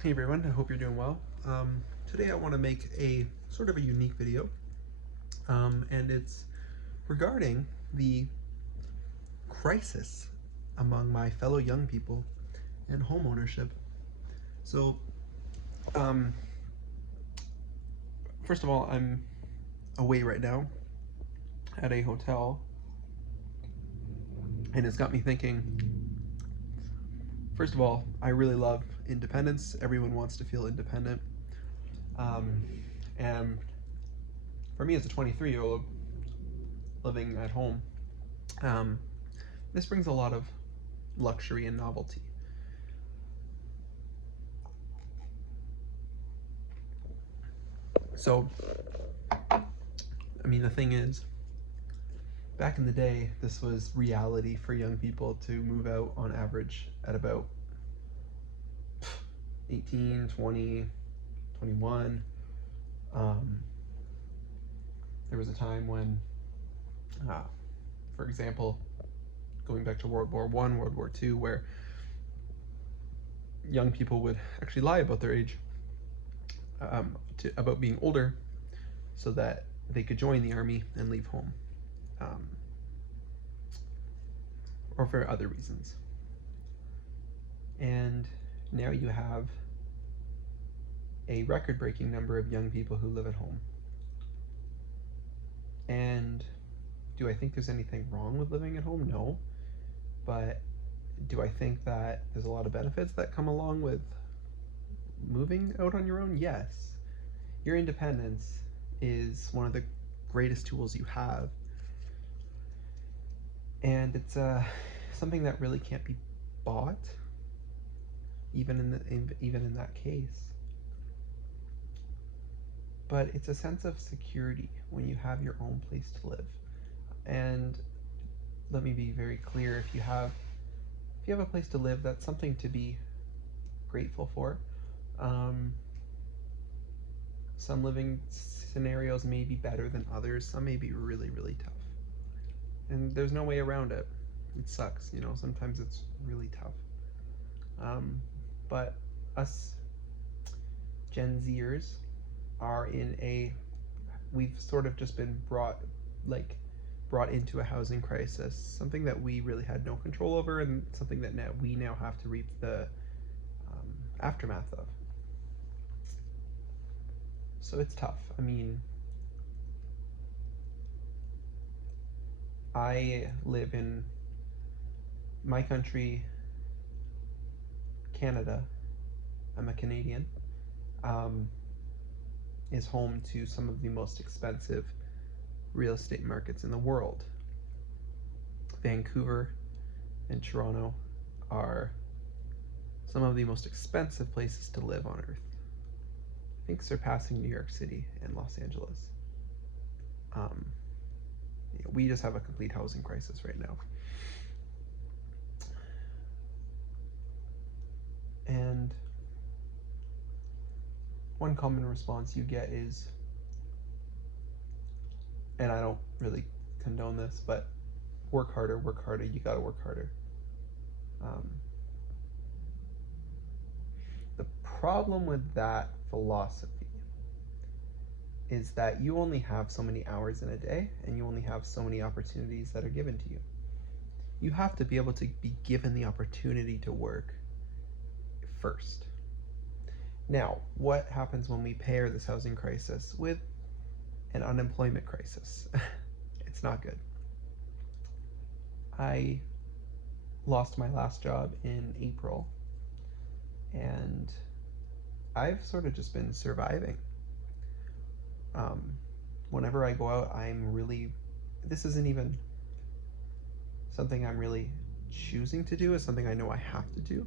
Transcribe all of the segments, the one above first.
Hey everyone, I hope you're doing well. Today I want to make a sort of a unique video, and it's regarding the crisis among my fellow young people and home ownership. So, um, first of all, I'm away right now at a hotel, and it's got me thinking. First of all, I really love independence. Everyone wants to feel independent. Um, and for me as a 23-year-old living at home, um, this brings a lot of luxury and novelty. So, the thing is, back in the day, this was reality for young people to move out on average at about 18, 20, 21. Um, there was a time when, uh, for example, going back to World War One, World War Two, where young people would actually lie about their age, about being older, so that they could join the army and leave home, um, or for other reasons. And now you have a record breaking number of young people who live at home. And do I think there's anything wrong with living at home? No. But do I think that there's a lot of benefits that come along with moving out on your own? Yes. Your independence is one of the greatest tools you have. And it's something that really can't be bought, even in that case. But it's a sense of security when you have your own place to live. And let me be very clear, if you have a place to live, that's something to be grateful for. Um, some living scenarios may be better than others. Some may be really, really tough. And there's no way around it. It sucks, sometimes it's really tough. But us Gen Zers are we've sort of just been brought into a housing crisis, something that we really had no control over, and something that we now have to reap the aftermath of. So it's tough. I live in my country, Canada. I'm a Canadian. Is home to some of the most expensive real estate markets in the world. Vancouver and Toronto are some of the most expensive places to live on earth. I think surpassing New York City and Los Angeles. We just have a complete housing crisis right now. And one common response you get is, and I don't really condone this, but work harder, you gotta work harder. The problem with that philosophy is that you only have so many hours in a day, and you only have so many opportunities that are given to you. You have to be able to be given the opportunity to work first. Now, what happens when we pair this housing crisis with an unemployment crisis? It's not good. I lost my last job in April, and I've sort of just been surviving. Whenever I go out, this isn't even something I'm really choosing to do, it's something I know I have to do.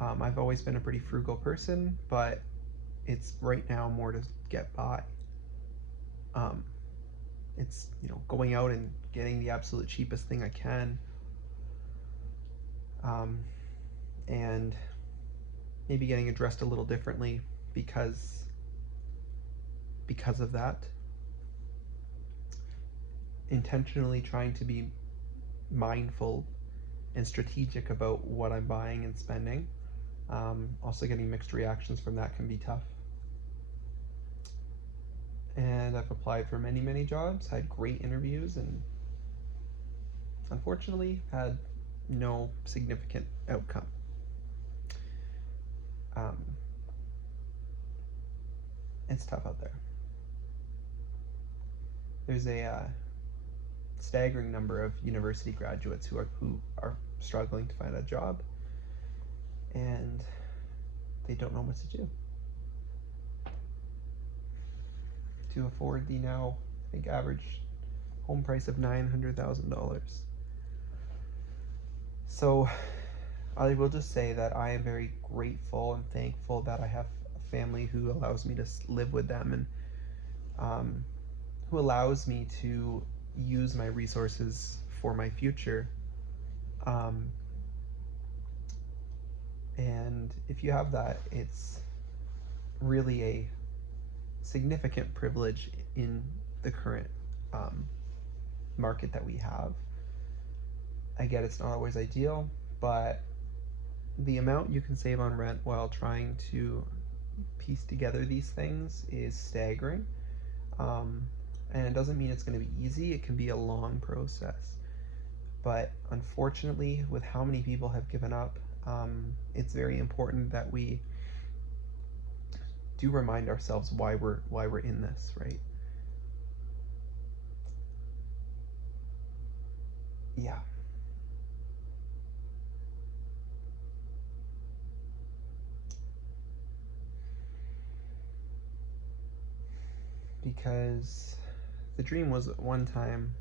I've always been a pretty frugal person, but it's right now more to get by. It's going out and getting the absolute cheapest thing I can, and maybe getting dressed a little differently because of that. Intentionally trying to be mindful and strategic about what I'm buying and spending. Also, getting mixed reactions from that can be tough. And I've applied for many, many jobs, had great interviews, and unfortunately had no significant outcome. It's tough out there. There's a staggering number of university graduates who are struggling to find a job, and they don't know what to do to afford the now, I think, average home price of $900,000. So I will just say that I am very grateful and thankful that I have a family who allows me to live with them, and who allows me to use my resources for my future. And if you have that, it's really a significant privilege in the current market that we have. I get it's not always ideal, but the amount you can save on rent while trying to piece together these things is staggering. And it doesn't mean it's going to be easy. It can be a long process. But unfortunately, with how many people have given up, it's very important that we do remind ourselves why we're in this, right? Yeah. Because the dream was at one time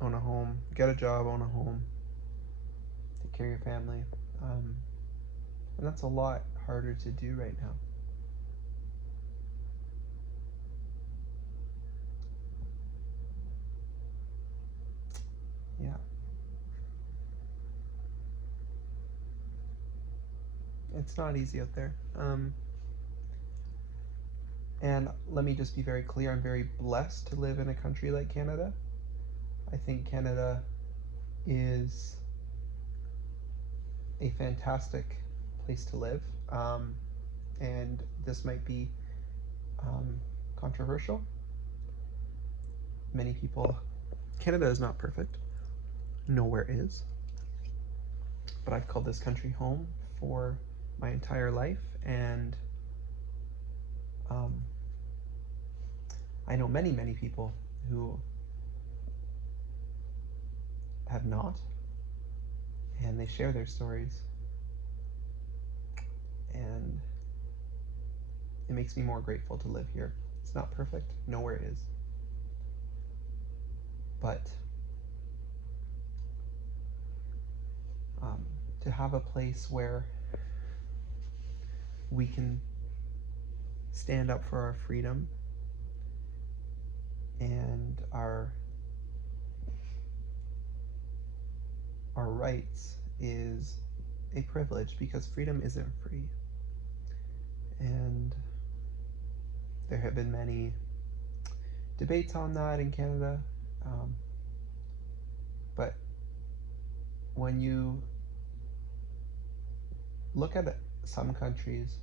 own a home, get a job, own a home, take care of your family. And that's a lot harder to do right now. Yeah. It's not easy out there. And let me just be very clear, I'm very blessed to live in a country like Canada. I think Canada is a fantastic place to live. And this might be controversial. Many people, Canada is not perfect. Nowhere is. But I've called this country home for my entire life, and I know many, many people who have not, and they share their stories, and it makes me more grateful to live here. It's not perfect, nowhere is, but to have a place where we can stand up for our freedom and our rights is a privilege, because freedom isn't free. And there have been many debates on that in Canada, but when you look at some countries,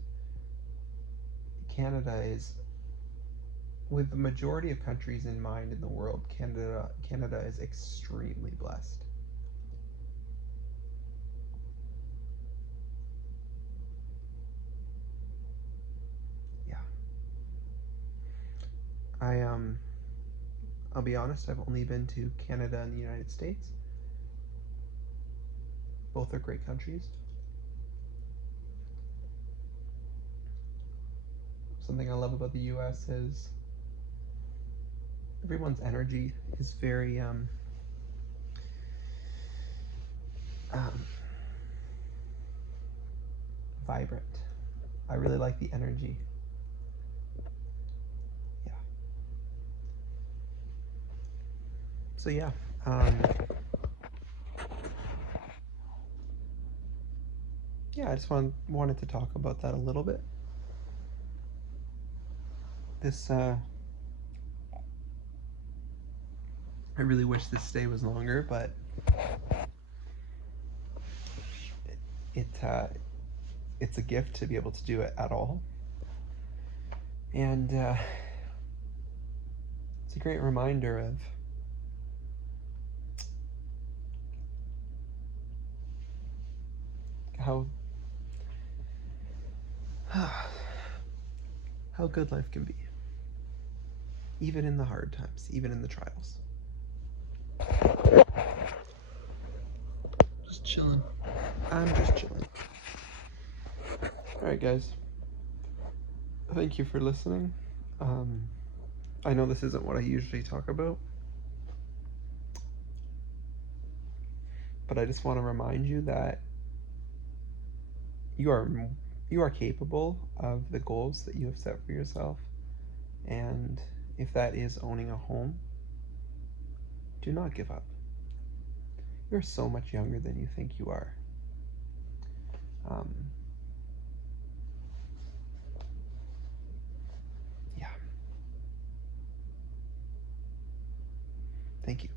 Canada is, with the majority of countries in mind in the world, Canada is extremely blessed. Yeah. I'll be honest, I've only been to Canada and the United States. Both are great countries. Something I love about the US is everyone's energy is very vibrant. I really like the energy. Yeah. So yeah, yeah, I just wanted to talk about that a little bit. This I really wish this stay was longer, but it it's a gift to be able to do it at all. And it's a great reminder of how how good life can be, even in the hard times, even in the trials. Just chilling. I'm just chilling. All right, guys. Thank you for listening. I know this isn't what I usually talk about, but I just want to remind you that you are capable of the goals that you have set for yourself. And if that is owning a home, do not give up. You're so much younger than you think you are. Yeah. Thank you.